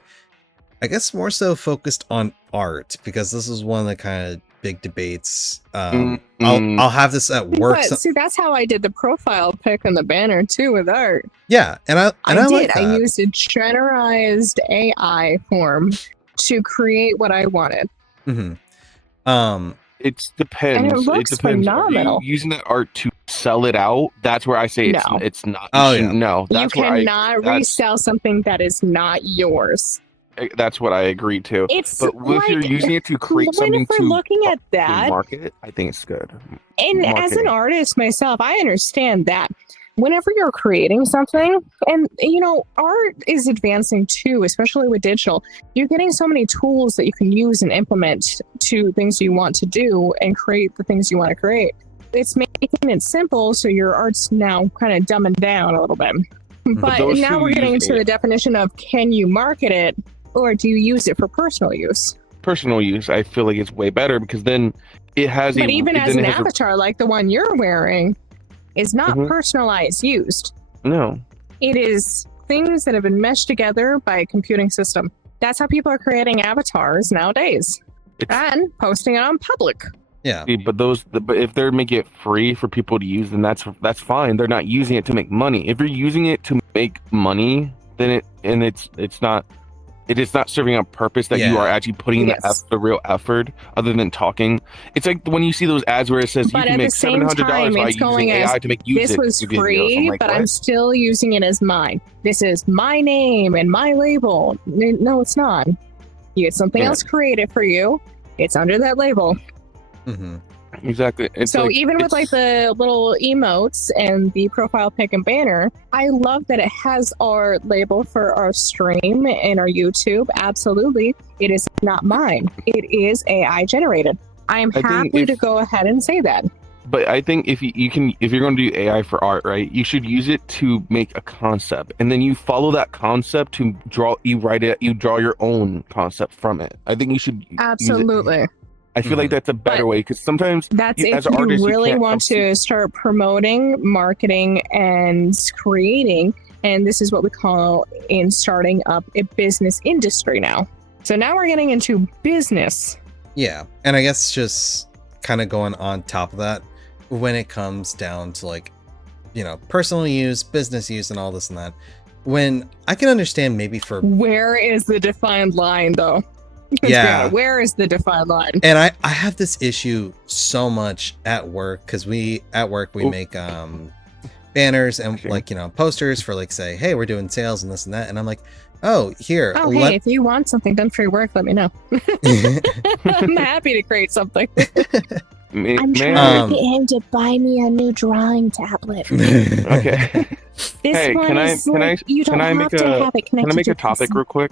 I guess more so focused on art, because this is one of the kind of big debates. I'll have this at work. See, that's how I did the profile pic on the banner too with art. Yeah, and I did. Like that. I used a generalized AI form to create what I wanted. Mm-hmm. It depends. And it looks phenomenal. Are you using that art to sell it out? That's where I say it's not. Oh, yeah. No, that's you cannot resell something that is not yours. That's what I agree to. But if you're using it to create something to market it, I think it's good. And as an artist myself, I understand that whenever you're creating something, and art is advancing too, especially with digital, you're getting so many tools that you can use and implement to things you want to do and create the things you want to create. It's making it simple, so your art's now kind of dumbing down a little bit. But now we're getting into the definition of, can you market it? Or do you use it for personal use? Personal use, I feel like it's way better, because then it has. But even as an avatar, like the one you're wearing, is not personalized used. No. It is things that have been meshed together by a computing system. That's how people are creating avatars nowadays and posting it on public. Yeah. But if they're making it free for people to use, then that's fine. They're not using it to make money. If you're using it to make money, then it's not. it is not serving a purpose that you are actually putting the real effort other than talking. It's like when you see those ads where it says you can make $700 by using AI to make this was free, but I'm still using it as mine. This is my name and my label. No, it's not. You get something else created for you. It's under that label. Mm-hmm. Exactly. So even with like the little emotes and the profile pic and banner, I love that it has our label for our stream and our YouTube. Absolutely. It is not mine. It is AI generated. I am happy to go ahead and say that. But I think if you're going to do AI for art, right, you should use it to make a concept, and then you follow that concept to draw your own concept from it. I think you should absolutely. Use it. I feel like that's a better way, because sometimes that's if you really want to start promoting, marketing, and creating. And this is what we call in starting up a business industry now. So now we're getting into business. Yeah. And I guess just kind of going on top of that, when it comes down to like, personal use, business use, and all this and that, when I can understand maybe for... Where is the defined line though? Yeah, where is the defined line? And I have this issue so much at work, because we make banners and posters for like, say, hey, we're doing sales and this and that, and I'm like, oh, here, hey, if you want something done for your work, let me know. I'm happy to create something. I'm trying to get him to buy me a new drawing tablet. Okay. This one can I make a topic real quick?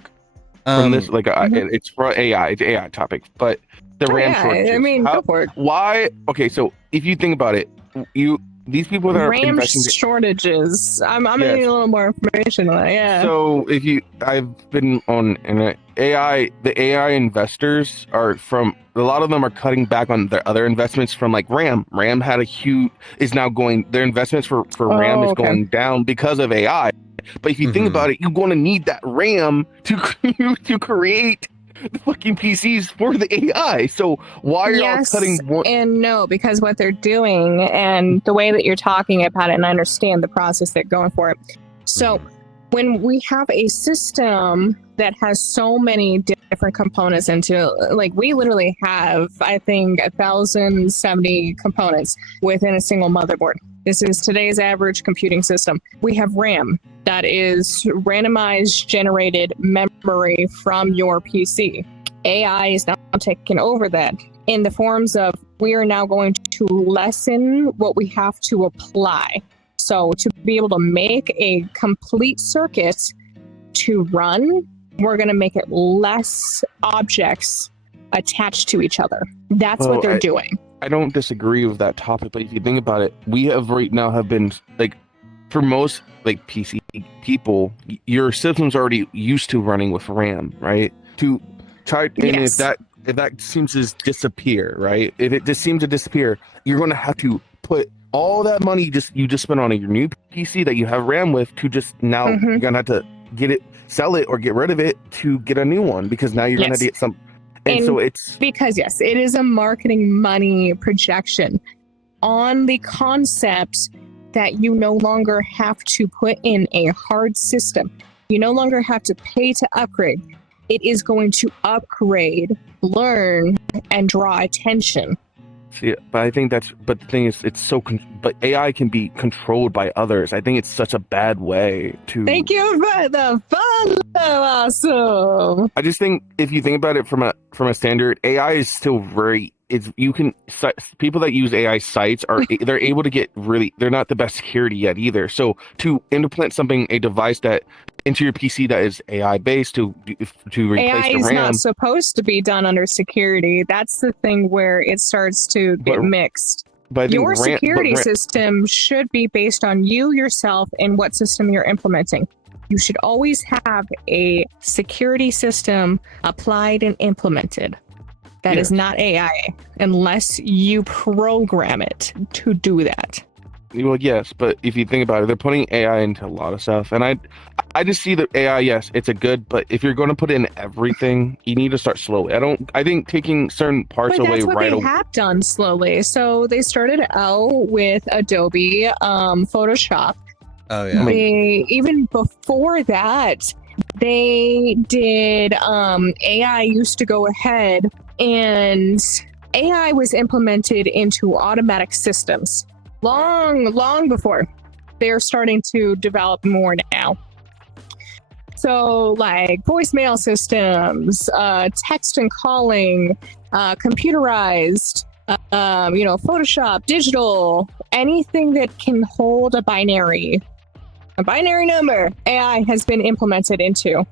From this, it's for AI. It's AI topic, but the RAM shortages. I mean, go for it. Why? Okay, so if you think about it, these people that RAM are investing shortages. I'm needing a little more information on that. Yeah. So I've been on AI. The AI investors a lot of them are cutting back on their other investments from like RAM. RAM had their investments for RAM is going down because of AI. But if you think about it, you're going to need that RAM to create the fucking PCs for the AI. So why are y'all cutting one? And no, because what they're doing and the way that you're talking about it, and I understand the process they're going for it. So when we have a system that has so many different components into, like, we literally have, I think, 1,070 components within a single motherboard. This is today's average computing system. We have RAM, that is randomized generated memory from your PC. AI is now taking over that in the forms of, we are now going to lessen what we have to apply. So to be able to make a complete circuit to run, we're going to make it less objects attached to each other. That's what they're doing. I don't disagree with that topic, but if you think about it, we have been like, for most like PC people, your system's already used to running with RAM, right? If that seems to disappear, right? If it just seems to disappear, you're going to have to put all that money you just spent on your new PC that you have RAM with to just now you're going to have to sell it or get rid of it to get a new one, because now you're going to get some. And so it's because it is a marketing money projection on the concept that you no longer have to put in a hard system. You no longer have to pay to upgrade. It is going to upgrade, learn, and draw attention. See, but I think but the thing is, but AI can be controlled by others. I think it's such a bad way to. Thank you for the follow. Awesome. I just think if you think about it from a standard, AI is still people that use AI sites they're able to get they're not the best security yet either. So to implement a device that into your PC that is AI based to replace the RAM. AI is not supposed to be done under security. That's the thing where it starts to get mixed. But your security system should be based on you yourself and what system you're implementing. You should always have a security system applied and implemented. That is not AI, unless you program it to do that. Well, yes, but if you think about it, they're putting AI into a lot of stuff, and I just see that AI, yes, it's a good, but if you're going to put in everything, you need to start slowly. I think taking certain parts away right away. That's what they have done slowly. So they started out with Adobe Photoshop. Oh yeah. Even before that, They did, AI used to go ahead, and AI was implemented into automatic systems long before. They're starting to develop more now. So like voicemail systems, text and calling, computerized, Photoshop, digital, anything that can hold a binary number, AI has been implemented into.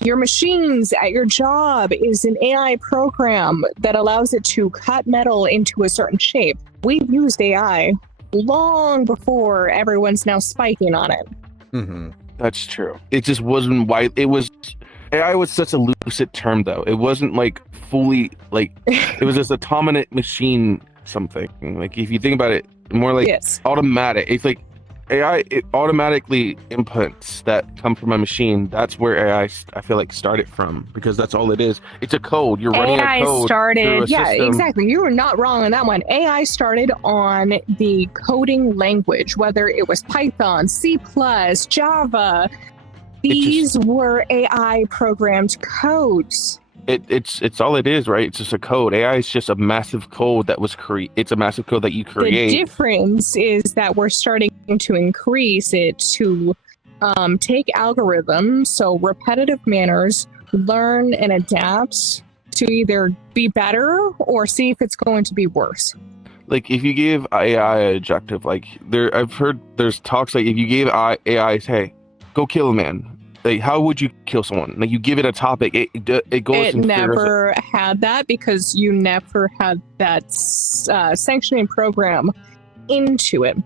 Your machines at your job is an AI program that allows it to cut metal into a certain shape. We've used AI long before everyone's now spiking on it. Mm-hmm. That's true. It just wasn't wide. AI was such a lucid term, though. It wasn't like fully like it was this autonomous machine something. Like if you think about it, more like automatic. It's like AI, it automatically inputs that come from a machine. That's where AI, I feel like, started from, because that's all it is. It's a code. You're running a code. Started, yeah, system. Exactly. You were not wrong on that one. AI started on the coding language, whether it was Python, C++, Java. These were AI programmed codes. It's all it is, right? It's just a code. AI is just a massive code that was it's a massive code that you create. The difference is that we're starting to increase it to take algorithms, so repetitive manners, learn and adapt to either be better or see if it's going to be worse. Like if you give AI an objective, like I've heard there's talks like if you gave AI, hey, go kill a man. Like, how would you kill someone? Like, you give it a topic, it goes. It never had that because you never had that sanctioning program into it.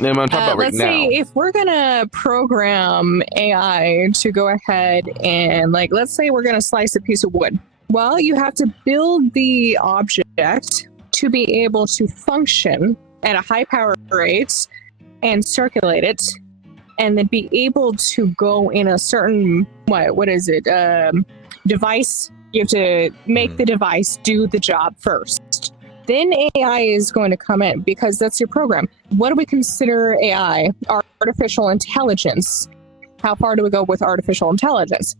I'm talking about right let's now. say if we're gonna program AI to go ahead and, like, let's say we're gonna slice a piece of wood. Well, you have to build the object to be able to function at a high power rate and circulate it, and then be able to go in a certain, device. You have to make the device do the job first. Then AI is going to come in because that's your program. What do we consider AI? Artificial intelligence. How far do we go with artificial intelligence?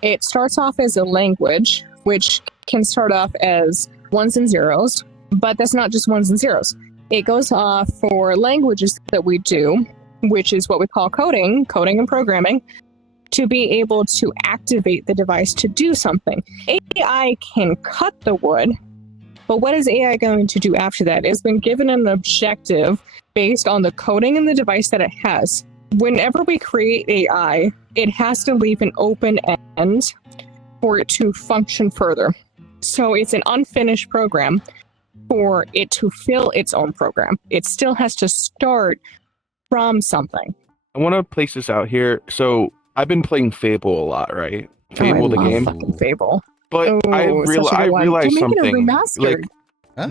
It starts off as a language, which can start off as ones and zeros, but that's not just ones and zeros. It goes off for languages that we do, which is what we call coding and programming, to be able to activate the device to do something. AI can cut the wood, but what is AI going to do after that? It's been given an objective based on the coding and the device that it has. Whenever we create AI, it has to leave an open end for it to function further. So it's an unfinished program for it to fill its own program. It still has to start from something. I want to place this out here. So I've been playing Fable a lot, right? Fable, the game. Fucking Fable. But I realized something. Like,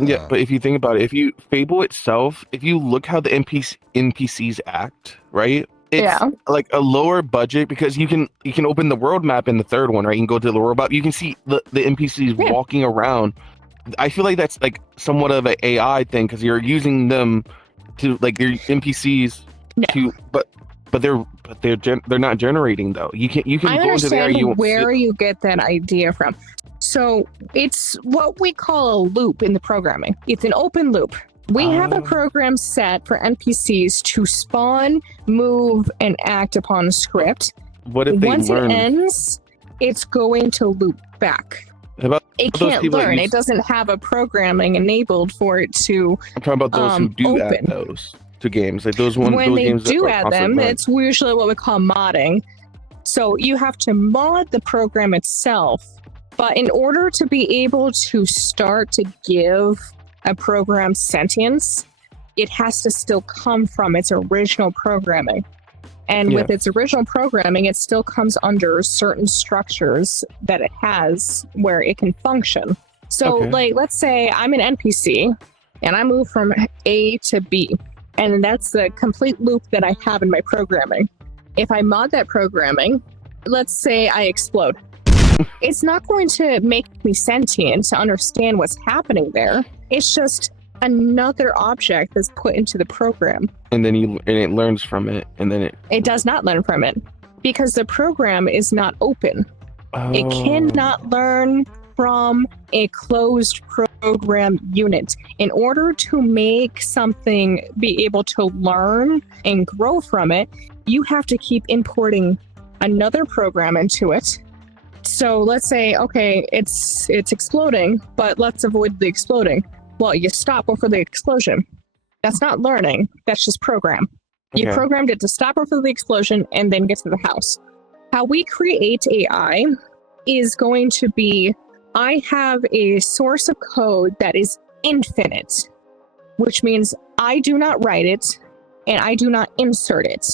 yeah, but if you think about it, Fable itself, if you look how the NPCs act, right? It's like a lower budget because you can open the world map in the third one, right? You can go to the world map. You can see the NPCs walking around. I feel like that's like somewhat of an AI thing because you're using them to, like, they're NPCs to, but they're not generating though. You can go into there. Where you get that idea from. So it's what we call a loop in the programming. It's an open loop. We have a program set for NPCs to spawn, move, and act upon a script. What if once it ends, it's going to loop back. It can't learn. It doesn't have a programming enabled for it to. I'm talking about those who do add those to games, like those ones. When those they games do add them, it's usually what we call modding. So you have to mod the program itself, but in order to be able to start to give a program sentience, it has to still come from its original programming. And with its original programming, it still comes under certain structures that it has where it can function. So, like, let's say I'm an NPC and I move from A to B, and that's the complete loop that I have in my programming. If I mod that programming, let's say I explode. It's not going to make me sentient to understand what's happening there. It's just another object that's put into the program. And then it learns from it, and then it does not learn from it. because the program is not open. It cannot learn from a closed program unit. In order to make something be able to learn and grow from it, you have to keep importing another program into it. So let's say, okay, it's exploding, but let's avoid the exploding. Well, you stop before the explosion. That's not learning. That's just program. You programmed it to stop before the explosion and then get to the house. How we create AI is going to be, I have a source of code that is infinite, which means I do not write it and I do not insert it.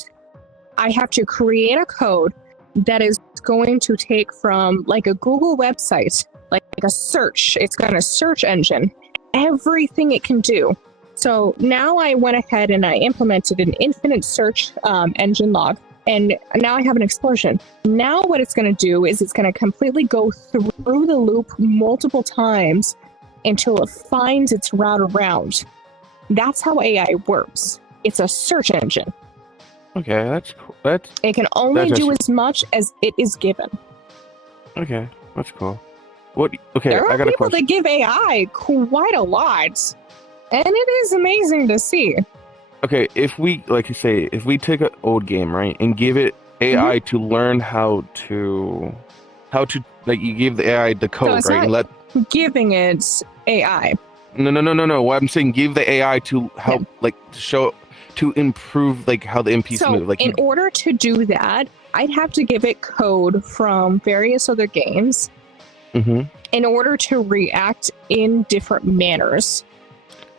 I have to create a code that is going to take from like a Google website, like a search. It's got a search engine, everything it can do. So now I went ahead and I implemented an infinite search engine log. And now I have an explosion. Now what it's going to do is it's going to completely go through the loop multiple times until it finds its route around. That's how AI works. It's a search engine. Okay, that's cool. It can only do as much as it is given. Okay, that's cool. Okay, there I are got a people question. that give AI quite a lot, and it is amazing to see. Okay, if we, like you say, if we take an old game, right, and give it AI to learn how to, like, you give the AI the code, right, and let giving it AI. No. What I'm saying, give the AI to help, like, to improve, like, how the NPCs move. Like, in order to do that, I'd have to give it code from various other games in order to react in different manners.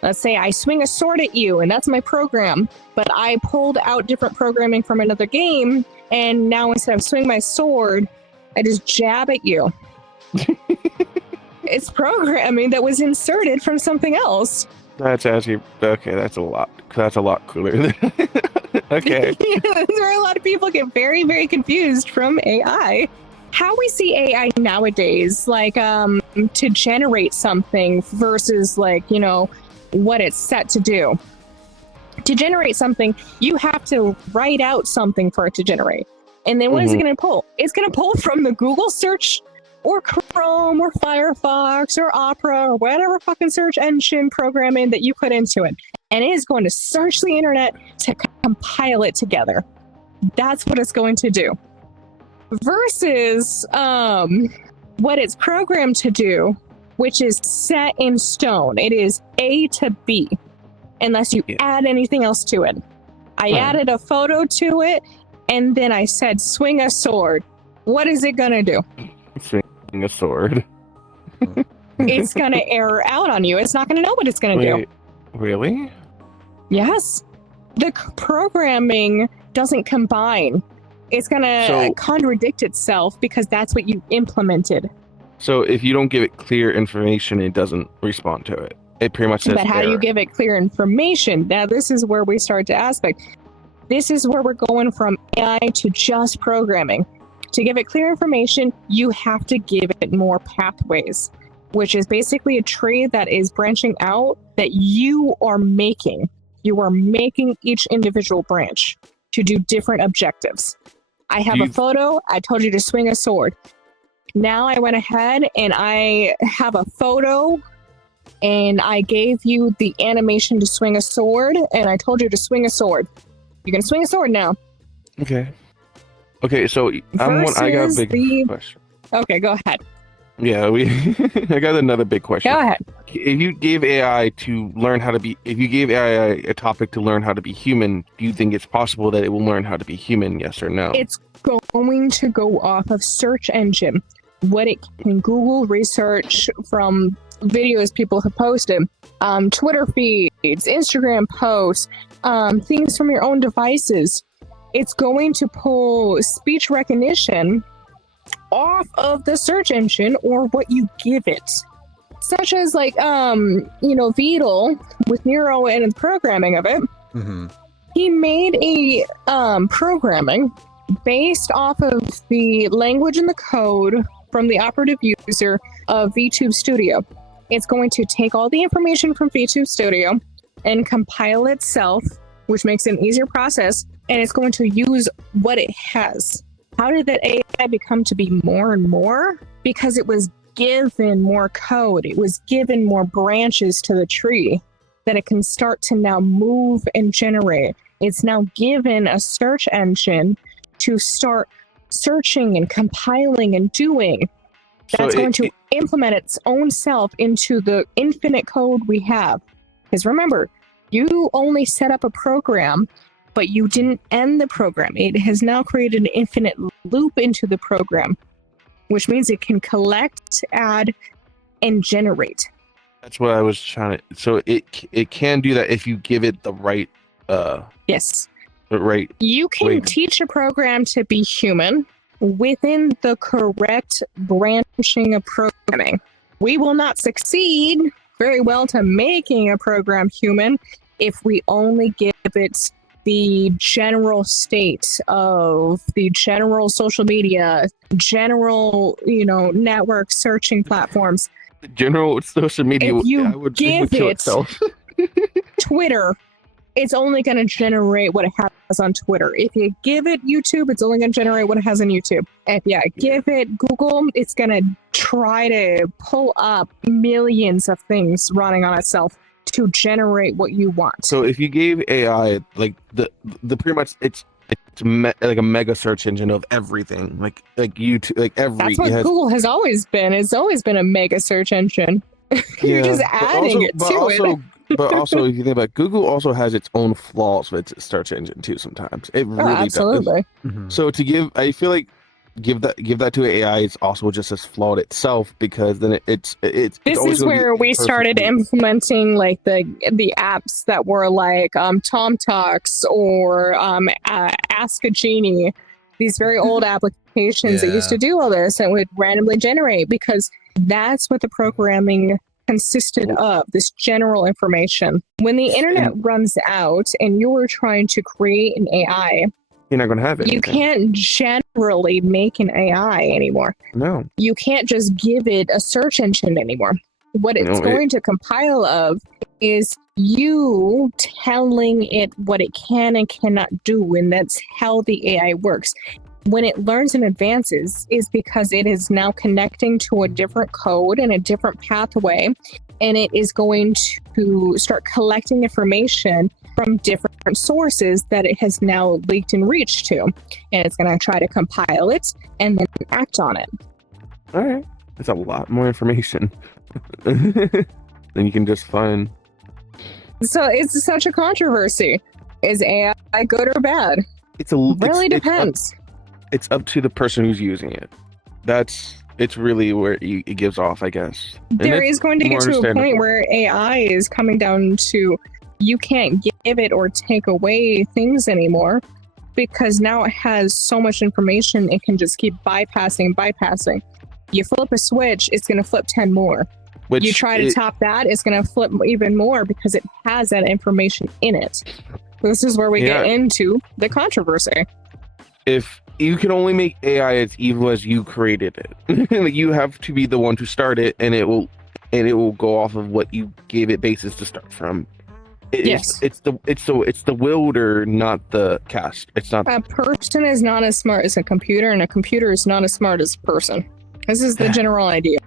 Let's say I swing a sword at you, and that's my program, but I pulled out different programming from another game, and now instead of swing my sword, I just jab at you. It's programming that was inserted from something else. That's actually, okay, that's a lot cooler. Okay. That's where a lot of people get very, very confused from AI. How we see AI nowadays, like to generate something versus, like, you know, what it's set to do. To generate something, you have to write out something for it to generate. And then what is it going to pull? It's going to pull from the Google search or Chrome or Firefox or Opera or whatever fucking search engine programming that you put into it. And it is going to search the internet to compile it together. That's what it's going to do. Versus what it's programmed to do, which is set in stone. It is A to B, unless you add anything else to it. I added a photo to it, and then I said, swing a sword. What is it gonna do? Swing a sword. It's gonna error out on you. It's not gonna know what it's gonna do. Really? Yes. The programming doesn't combine. It's gonna contradict itself because that's what you implemented. So if you don't give it clear information, it doesn't respond to it. It pretty much says But how do you give it clear information? Now, this is where we start to aspect. This is where we're going from AI to just programming. To give it clear information, you have to give it more pathways, which is basically a tree that is branching out that you are making. You are making each individual branch to do different objectives. I have a photo. I told you to swing a sword. Now I went ahead and I have a photo and I gave you the animation to swing a sword and I told you to swing a sword. You can swing a sword now. Okay, so I got a big question. Okay, go ahead. Yeah, I got another big question. Go ahead. If you gave AI to learn how to be, if you gave AI a topic to learn how to be human, do you think it's possible that it will learn how to be human? Yes or no? It's going to go off of search engine. What it can Google research from videos people have posted, Twitter feeds, Instagram posts, things from your own devices. It's going to pull speech recognition off of the search engine or what you give it. Such as like, Beetle with Neuro and the programming of it. He made a programming based off of the language and the code from the operative user of VTube Studio. It's going to take all the information from VTube Studio and compile itself, which makes it an easier process, and it's going to use what it has. How did that AI become to be more and more? Because it was given more code. It was given more branches to the tree that it can start to now move and generate. It's now given a search engine to start searching and compiling and doing. That's going to implement its own self into the infinite code we have. Because remember, you only set up a program, but you didn't end the program. It has now created an infinite loop into the program, which means it can collect, add, and generate. That's what I was trying to. So it can do that if you give it the right. Yes. The right. You can teach a program to be human within the correct branching of programming. We will not succeed very well to making a program human if we only give it the general state of the general social media, general, network searching platforms. The general social media. If you give it Twitter, it's only going to generate what it has on Twitter. If you give it YouTube, it's only going to generate what it has on YouTube. If you give it Google, it's going to try to pull up millions of things running on itself to generate what you want. So if you gave AI like the pretty much it's like a mega search engine of everything, like YouTube, like every. That's what Google has always been. It's always been a mega search engine. You're just adding it to it. But also, if you think about it, Google also has its own flaws with its search engine too. Sometimes it really absolutely does. Mm-hmm. So I feel like give that to AI, it's also just as flawed itself, because then it's this is where we started implementing like the apps that were like Tom Talks or Ask a Genie, these very old applications that used to do all this and would randomly generate, because that's what the programming consisted of, this general information. When the internet runs out and you were trying to create an AI, you're not going to have it. You can't generally make an AI anymore. No. You can't just give it a search engine anymore. What it's going to compile of is you telling it what it can and cannot do, and that's how the AI works. When it learns and advances is because it is now connecting to a different code and a different pathway, and it is going to start collecting information from different sources that it has now leaked and reached to, and it's going to try to compile it and then act on it. All right, that's a lot more information than you can just find. So it's such a controversy. Is AI good or bad? It depends. It's up to the person who's using it. It's really where it gives off, I guess. There is going to get to a point where AI is coming down to you can't give it or take away things anymore, because now it has so much information it can just keep bypassing. You flip a switch, it's going to flip 10 more. You try to top that, it's going to flip even more because it has that information in it. This is where we get into the controversy. If you can only make AI as evil as you created it, like you have to be the one to start it, and it will go off of what you gave it basis to start from. It's the wielder, not the cast. It's not. A person is not as smart as a computer, and a computer is not as smart as a person. This is the general idea.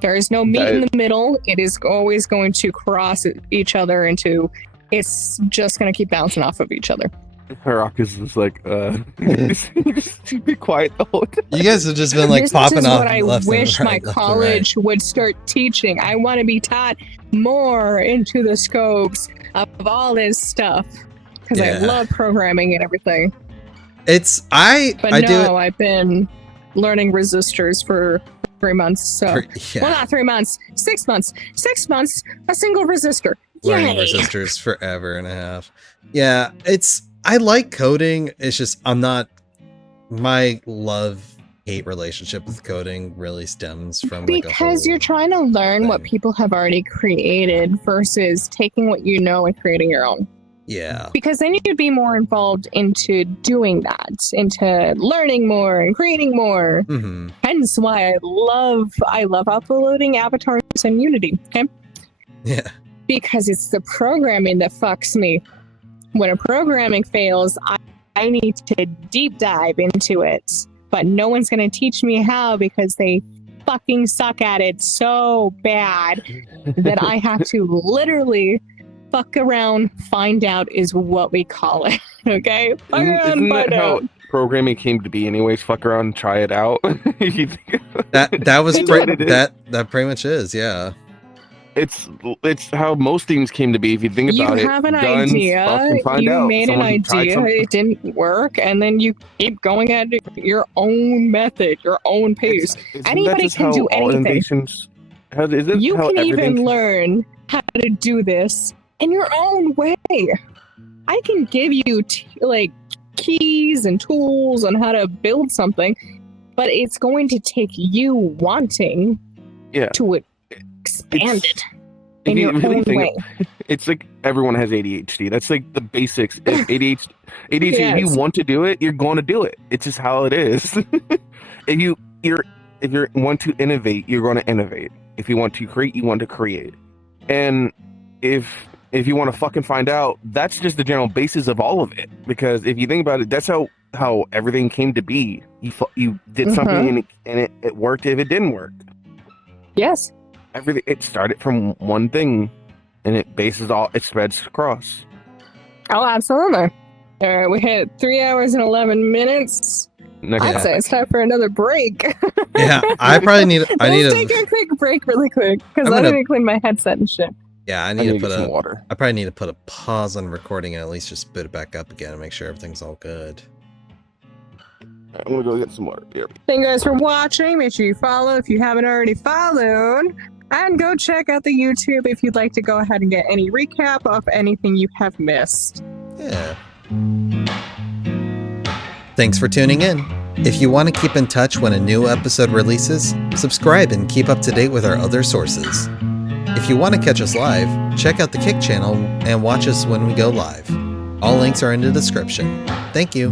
There is no meat in the middle. It is always going to cross each other into. It's just going to keep bouncing off of each other. Harakas is like, just be quiet the whole time. You guys have just been like popping off. This is what I wish my college would start teaching. I want to be taught more into the scopes of all this stuff, because I love programming and everything. I've been learning resistors for 3 months. So, well, not 3 months, 6 months. 6 months, a single resistor. Learning resistors forever and a half. Yeah, I like coding. It's just my love-hate relationship with coding really stems from because you're trying to learn what people have already created versus taking what you know and creating your own. Yeah. Because then you'd be more involved into doing that, into learning more and creating more. Mm-hmm. Hence why I love uploading avatars in Unity. Okay. Yeah. Because it's the programming that fucks me. When a programming fails, I need to deep dive into it but no one's going to teach me how because they fucking suck at it so bad that I have to literally fuck around, find out is what we call it. Okay? Fuck around, find out. Programming came to be anyways. Fuck around and try it out. that was that pretty much is, yeah. It's how most things came to be. If you think about it, you have an idea, you made an idea, it didn't work, and then you keep going at your own method, your own pace. Anybody can do anything. You can even learn how to do this in your own way. I can give you keys and tools on how to build something, but it's going to take you wanting to expand it in your own way. It's like everyone has ADHD. That's like the basics. If ADHD, yes. If you want to do it, you're going to do it. It's just how it is. If you want to innovate, you're going to innovate. If you want to create, you want to create. And if you want to fucking find out, that's just the general basis of all of it. Because if you think about it, that's how everything came to be. You did something and it worked if it didn't work. Yes. Everything, it started from one thing, and it spreads across. Oh, absolutely. All right, we hit 3 hours and 11 minutes. I'd say it's time for another break. Yeah, I need take a quick break really quick, because I need to clean my headset and shit. Yeah, I need to put some water. I probably need to put a pause on recording and at least just boot it back up again and make sure everything's all good. I'm gonna go get some water. Here. Thank you guys for watching. Make sure you follow if you haven't already followed. And go check out the YouTube if you'd like to go ahead and get any recap of anything you have missed. Yeah. Thanks for tuning in. If you want to keep in touch when a new episode releases, subscribe and keep up to date with our other sources. If you want to catch us live, check out the Kick channel and watch us when we go live. All links are in the description. Thank you.